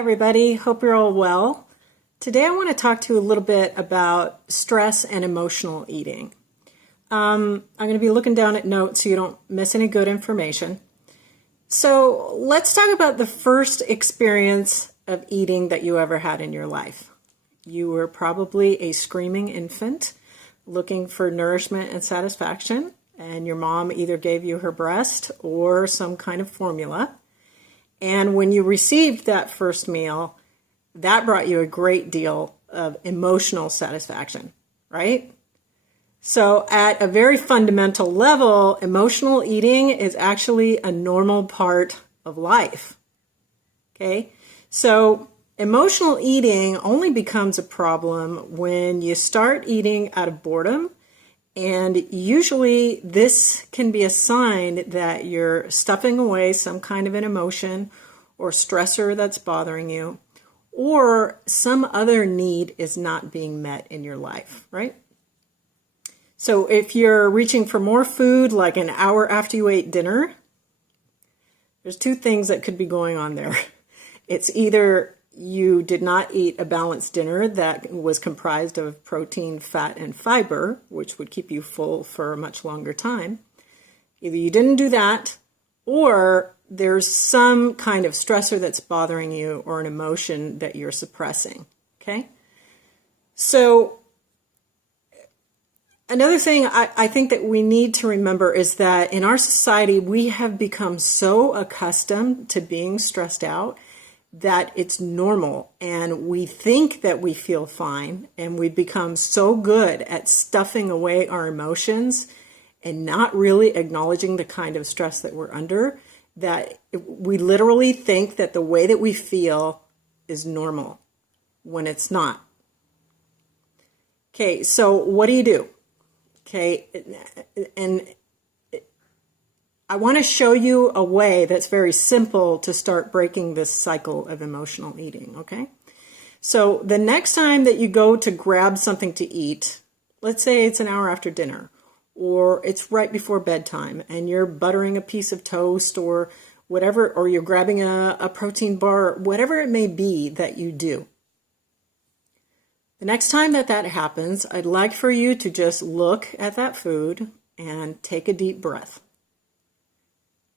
Everybody, hope you're all well. Today I want to talk to you a little bit about stress and emotional eating. I'm going to be looking down at notes so you don't miss any good information. So let's talk about the first experience of eating that you ever had in your life. You were probably a screaming infant looking for nourishment and satisfaction, and your mom either gave you her breast or some kind of formula. And when you received that first meal, that brought you a great deal of emotional satisfaction, right? So at a very fundamental level, emotional eating is actually a normal part of life, okay? So emotional eating only becomes a problem when you start eating out of boredom. And usually this can be a sign that you're stuffing away some kind of an emotion or stressor that's bothering you, or some other need is not being met in your life, right? So if you're reaching for more food like an hour after you ate dinner, there's two things that could be going on there. It's either you did not eat a balanced dinner that was comprised of protein, fat, and fiber, which would keep you full for a much longer time. Either you didn't do that, or there's some kind of stressor that's bothering you or an emotion that you're suppressing, okay? So another thing I think that we need to remember is that in our society, we have become so accustomed to being stressed out that it's normal, and we think that we feel fine, and we become so good at stuffing away our emotions and not really acknowledging the kind of stress that we're under, that we literally think that the way that we feel is normal when it's not. Okay, so what do you do? Okay, and I want to show you a way that's very simple to start breaking this cycle of emotional eating, okay? So the next time that you go to grab something to eat, let's say it's an hour after dinner, or it's right before bedtime, and you're buttering a piece of toast or whatever, or you're grabbing a protein bar, whatever it may be that you do. The next time that happens, I'd like for you to just look at that food and take a deep breath.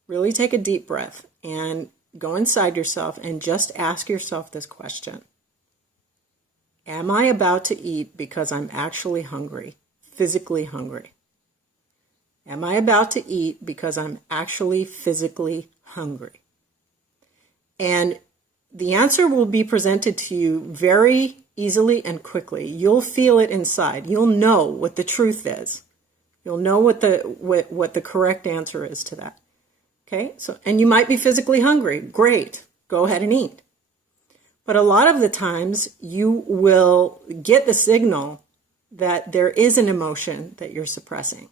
Really take a deep breath and go inside yourself and just ask yourself this question. Am I about to eat because I'm actually hungry, physically hungry? Am I about to eat because I'm actually physically hungry? And the answer will be presented to you very easily and quickly. You'll feel it inside. You'll know what the truth is. You'll know what the correct answer is to that. Okay, so, and you might be physically hungry. Great, go ahead and eat. But a lot of the times you will get the signal that there is an emotion that you're suppressing.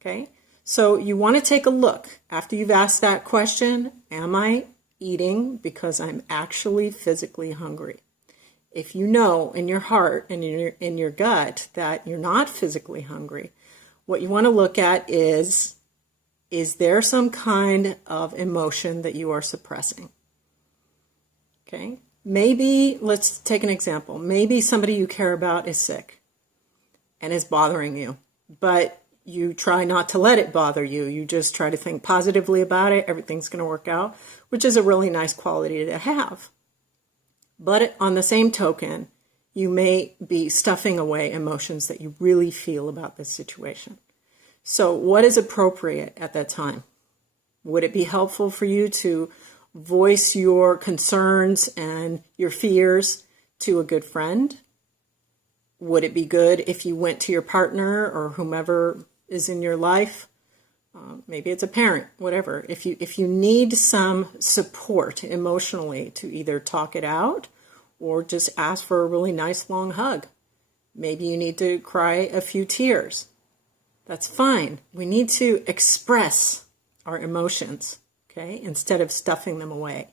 Okay, so you want to take a look after you've asked that question, am I eating because I'm actually physically hungry? If you know in your heart and in your gut that you're not physically hungry, what you want to look at is there some kind of emotion that you are suppressing? Okay, maybe, let's take an example. Maybe somebody you care about is sick and is bothering you, but you try not to let it bother you. You just try to think positively about it. Everything's going to work out, which is a really nice quality to have. But on the same token, you may be stuffing away emotions that you really feel about this situation. So what is appropriate at that time? Would it be helpful for you to voice your concerns and your fears to a good friend? Would it be good if you went to your partner or whomever is in your life? Maybe it's a parent, whatever. If you need some support emotionally to either talk it out or just ask for a really nice long hug. Maybe you need to cry a few tears. That's fine. We need to express our emotions, okay, instead of stuffing them away.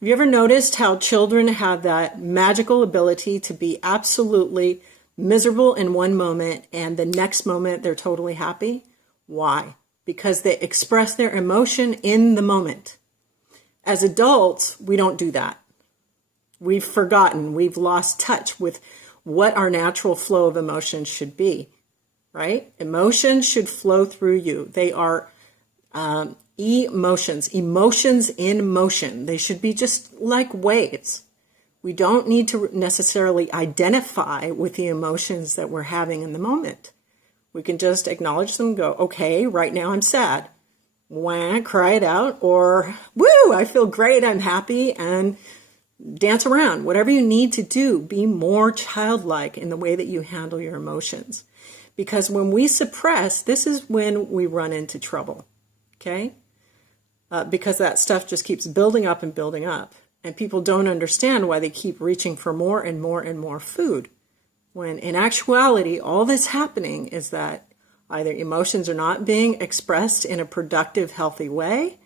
Have you ever noticed how children have that magical ability to be absolutely miserable in one moment and the next moment they're totally happy? Why? Because they express their emotion in the moment. As adults, we don't do that. We've forgotten, we've lost touch with what our natural flow of emotions should be, right? Emotions should flow through you. They are emotions in motion. They should be just like waves. We don't need to necessarily identify with the emotions that we're having in the moment. We can just acknowledge them and go, okay, right now I'm sad. Wah, cry it out, or woo, I feel great, I'm happy, and dance around. Whatever you need to do, be more childlike in the way that you handle your emotions. Because when we suppress, this is when we run into trouble, okay? Because that stuff just keeps building up and building up. And people don't understand why they keep reaching for more and more and more food. When in actuality, all that's happening is that either emotions are not being expressed in a productive, healthy way,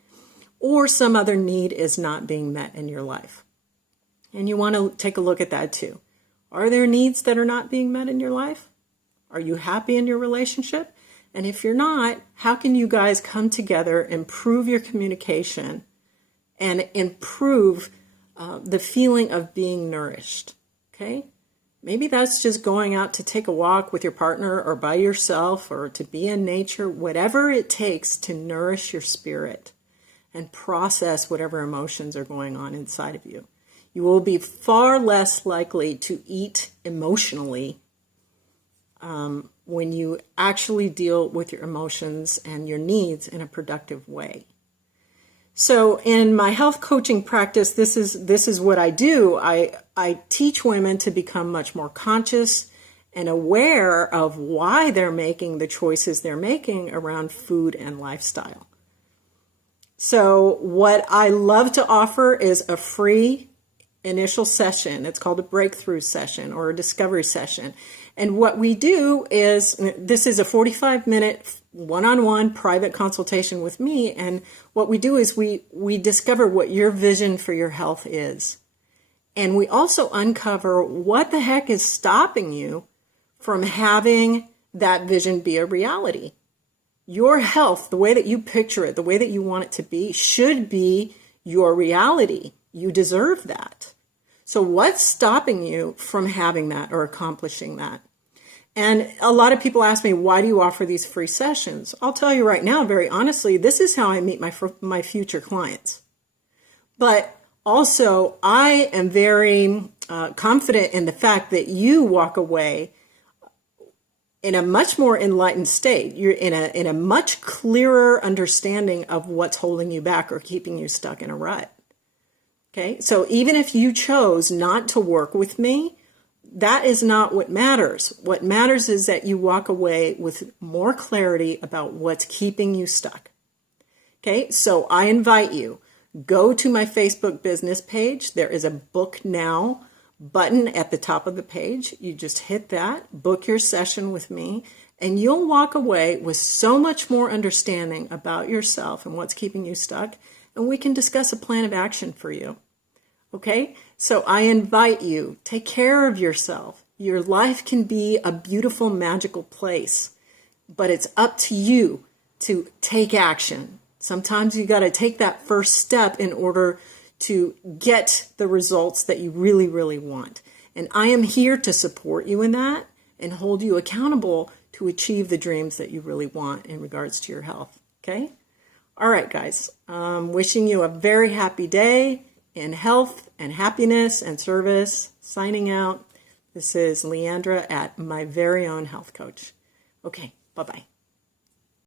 or some other need is not being met in your life. And you want to take a look at that too. Are there needs that are not being met in your life? Are you happy in your relationship? And if you're not, how can you guys come together, improve your communication, and improve the feeling of being nourished? Okay? Maybe that's just going out to take a walk with your partner or by yourself or to be in nature, whatever it takes to nourish your spirit and process whatever emotions are going on inside of you. You will be far less likely to eat emotionally when you actually deal with your emotions and your needs in a productive way. So in my health coaching practice, this is what I do. I teach women to become much more conscious and aware of why they're making the choices they're making around food and lifestyle. So what I love to offer is a free initial session. It's called a breakthrough session or a discovery session. And what we do is, this is a 45-minute one-on-one private consultation with me. And what we do is we discover what your vision for your health is. And we also uncover what the heck is stopping you from having that vision be a reality. Your health, the way that you picture it, the way that you want it to be, should be your reality. You deserve that. So what's stopping you from having that or accomplishing that? And a lot of people ask me, why do you offer these free sessions? I'll tell you right now, very honestly, this is how I meet my future clients. But also, I am very confident in the fact that you walk away in a much more enlightened state. You're in a much clearer understanding of what's holding you back or keeping you stuck in a rut. Okay, so even if you chose not to work with me, that is not what matters. What matters is that you walk away with more clarity about what's keeping you stuck. Okay, so I invite you, go to my Facebook business page. There is a book now button at the top of the page. You just hit that, book your session with me, and you'll walk away with so much more understanding about yourself and what's keeping you stuck, and we can discuss a plan of action for you. Okay, so I invite you, take care of yourself. Your life can be a beautiful, magical place, but it's up to you to take action. Sometimes you got to take that first step in order to get the results that you really, really want. And I am here to support you in that and hold you accountable to achieve the dreams that you really want in regards to your health. Okay? All right, guys. Wishing you a very happy day in health and happiness and service. Signing out. This is Leandra at My Very Own Health Coach. Okay, bye-bye.